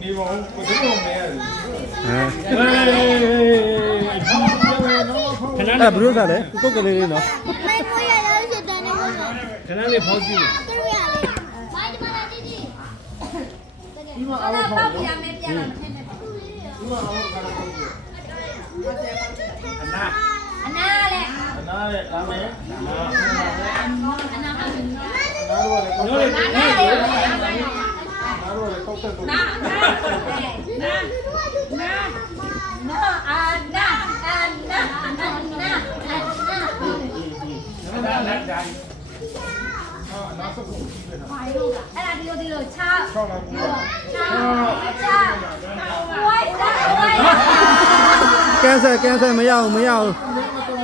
နေပါဦးကိုယ်တို့နေရတယ် ခဏလေးဘယ်လိုစားလဲကုတ်ကလေးလေးနော် ไม่รู้อย่าเราเสียใจในคนอื่น ခဏလေးဖောက်ကြည့် ก็รู้อย่าเลยไม่จะมาจีจี ဒီမှာအားလုံးပေါ့နော် อย่าไม่เปลี่ยน ဒီမှာအားလုံးကတော့အနာ อันน่าแหละ အနာရဲ့ဒါမယ်အနာ อันน่า တို့လည်းကောက်တယ် อันน่าเลย နားတော့လည်းကောက်တယ်တော့ น่าน่าอันน่าอันน่าอันน่าอันน่าอันน่า ဒါလည်းဒါဟာနားစကုပြီးတယ်နော် အဲ့ဒါဒီလိုချာ 6လောက်ပြီးတော့ ချာဝိုင်းစားဝိုင်း ကဲဆယ်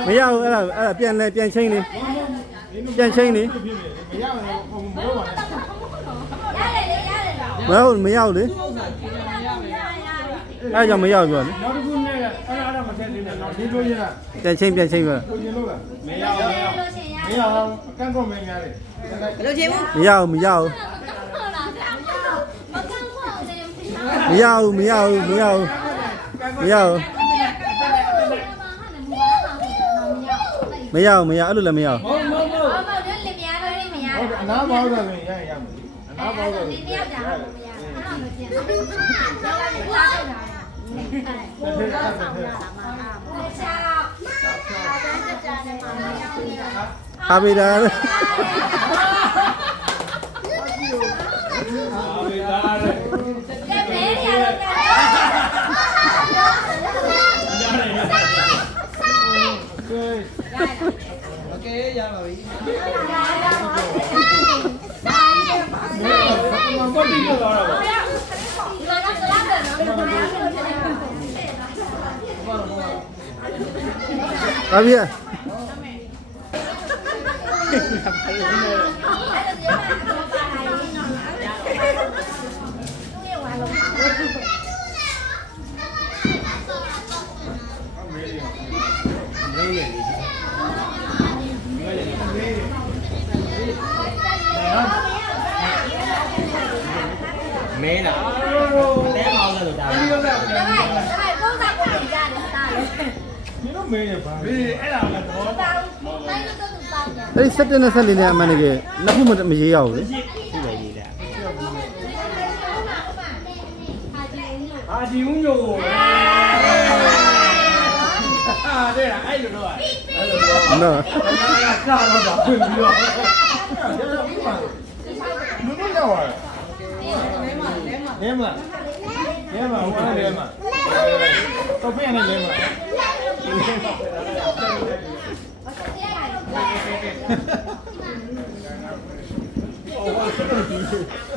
မရဘူးအဲ့ဒါပြန်ချင်းလေးပြန်ချင်းလေး ဖြစ်နေမရဘူးဘုံဘောပါနဲ့ ရတယ်လေရတယ်တော့ မရဘူးလေအဲ့ကြောင့်မရဘူးပြောလေ နောက်တစ်ခုနဲ့အဲ့ဒါမထည့်သေးနဲ့နော်ဒီလိုရတာ ပြန်ချင်းပြော ကိုကျင်လို့လားမရဘူးမရဘူးမရဘူးအကန့်တော့မင်းရတယ် မရဘူးမရဘူးမရဘူးအဲ့လိုလည်းမရဘူး ဟုတ်အနားပေါင်းဆိုရင်ရရမယ်အနားပေါင်းဆိုရင်အာဘေဒါ အာဝေဒါလေ โอเคရပါပြီ ကိုပြီးတော့လာတော့ ဘာပြ မဲလားတဲမအောင်လို့ဒါ ဒီလိုလားဒီလိုမေးရပါမေးအဲ့ဒါကတော့ အဲ့17နဲ့14နဲ့အမှန်တကယ်နှစ်ခုမရေးရဘူးလေ ခုပဲရေးတာ အာဒီဦးညိုအာတဲ့အဲ့လိုတော့အဲ့လိုတော့ နော် ကတော့ဖွင့်ပြီးတော့မင်းရောက်ရလဲမလားလဲမဟိုကလဲမတော့ပြန်နေလဲမ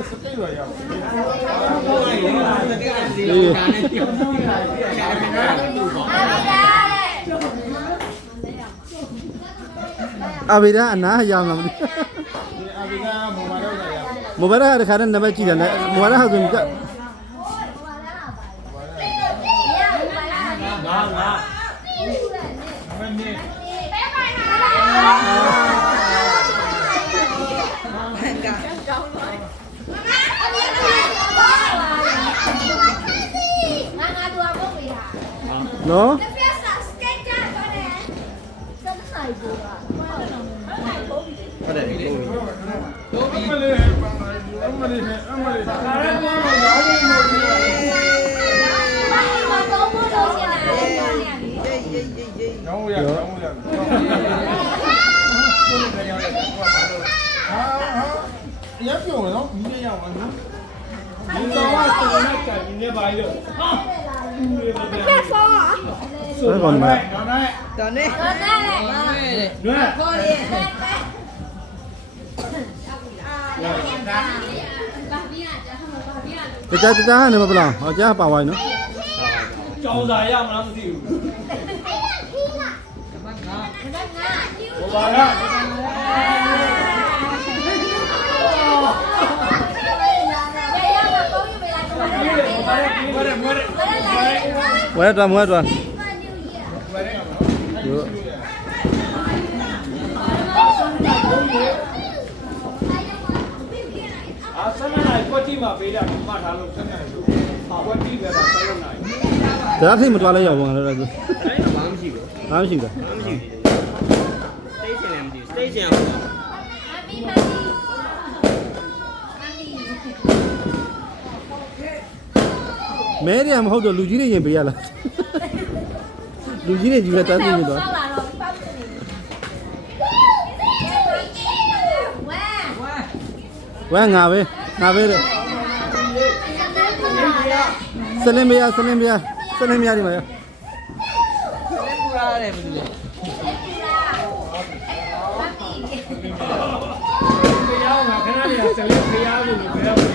စတိရရအောင် ဟိုကရေးတာတကယ်စီကာနဲ့ပြောင်းနေတာရှာနေတာတူပါ အာဘေဒါအနားရမှာမသိ ဒီအဘိကမော်မာတော့ရရ မိုဘိုင်းကတခါနဲ့နံပါတ်ကြည့်တယ်မိုဘိုင်းဟာဆိုရင် ငါမင်းနေနော် ဟုတ်တယ်ဒီလို အမလေးအမလေးခါရမောင်ရောင်းလို့ ရောင်းရရောင်းရရပြုံးနော်ဒီနေ့ရောက်မှာနော်ဒီတော့ကတော်နဲ့ကြိုင်နေပါလို့ဟာဆိုတော့နော်နော်နွဲခေါ်ရတခြားဟန်နေမပလားဟောကြားပါဝိုင်းနော် ကြောင်စာရမလားမသိဘူးဟိုပါလားဝဲတော့မွဲတော့ အာဆန္ဒနိုင်ကွက်တိမှာပေးတာမှတ်ထားလို့ဆက်နေလို့ ဒါထိမတော်လဲရောက်ပါလားတော့သူ ဘာမှမရှိဘူး ဘာမှမရှိဘူး ဘာမှမရှိဘူးတိတ်ချင်လည်းမသိဘူးတိတ်ချင်အောင် မဲတွေကမဟုတ်တော့လူကြီးတွေရင်ပေးရလားလူကြီးတွေကြီးပဲတားသိနေတော့ ဆောက်လာတော့ပတ်နေဝဲ ဝမ်းငါပဲတဲ့စလင်းမရဒီမှာရ ပူရတယ်ဘယ်လိုလဲ ခဏလေးဆယ်လေးခရီးလို့ဘယ်တော့